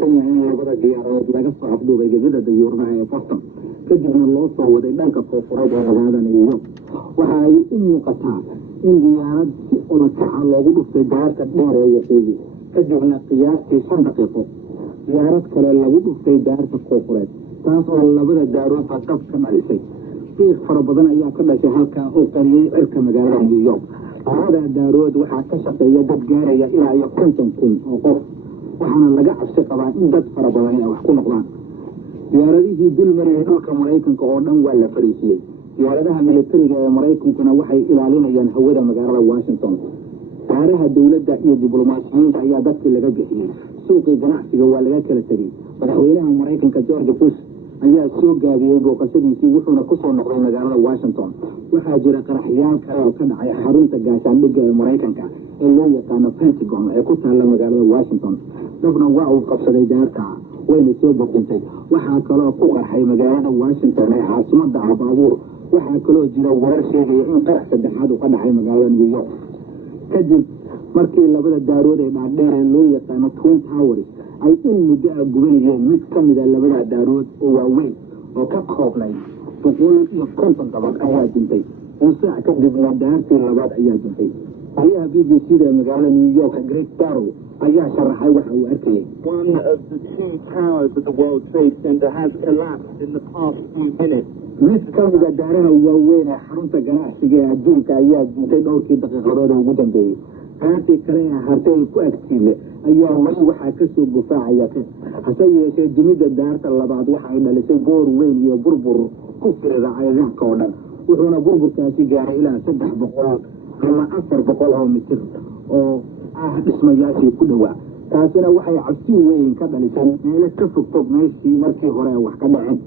rumaysan yahay in labada diyaarood laga soo afduubay gegada dayuuradaha ee Boston kadibna loo soo waday dhanka koonfureed ee magaalada New York. Waxa ay u muuqataa in diyaarad si ulakaca loogu dhuftay daarta dheer ee waqooyi kadibna qiyaastii 5 daqiiqo diyaarad kale lagu dhuftay daarta koonfureed taas oo labada daarood dab ka dhalisay. qiiq fara badan ayaa ka dhashay halkaa oo qariyay cirka magaalada New York. labada daarood waxaa ka shaqeeya dad gaaraya ilaa 50,000 oo qof waxaana laga cabsi qabaa in dad fara badan ay wax ku noqdaan. diyaaradihii dul marayay dhulka Mareykanka oo dhan waa la fariisiyey. diyaaradaha militariga ee Mareykankuna waxay ilaalinayaan hawada magaalada Washington. daaraha dawladda iyo diblomaasiyiinta ayaa dadkii laga bixiyey. suuqii ganacsiga waa laga kala tegey. madaxweynaha Mareykanka George Bush ayaa soo gaabiyey booqashadiisii wuxuuna ku soo noqday magaalada Washington. waxaa jira qaraxyaal kale oo ka dhacay xarunta gaashaandhigga ee Mareykanka ee loo yaqaano Pentagon ee ku taalla magaalada Washington. dabna waa uu qabsaday daarta wayna soo bixintay. waxaa kaloo ku qarxay magaalada Washington ee caasimadda baabuur. waxaa kaloo jira warar sheegaya in qarax saddexaad uu ka dhacay magaalada New York. kadib markii labada daarood ee dhaadheer ee loo yaqaano Twin Towers ay in muddo gubanayeen mid ka mid ah labada daarood oo waaweyn oo ka koobnay 150 dabaq ayaa dhintay. saac kadibna daartii labaad ayaa dhintay. ayaha BBC-da magaalada New York Greg Barrow ayaa sharaxay waxa uu arkayay. One of the two towers of the World Trade Center has collapsed in the past few minutes. mid ka mid ah daaraha waaweyn ee xarunta ganacsiga ee adduunka ayaa dhintay dhowrkii daqiiqadood ee ugu dambeeyey. daartii kale ee hartay ku agtiile ayaa wali waxaa ka soo gufaacaya hase yeeshee dumida daarta labaad waxay dhalisay goor weyn iyo burbur ku firira ayadaha oo dhan wuxuuna burburkaasi gaaray ilaa 300 ama 400 oo mitir oo ah dhismayaashii ku dhawaa. taasina waxay cabsi weyn ka dhalisay meelo ka fog meeshii markii hore wax ka dhaceen.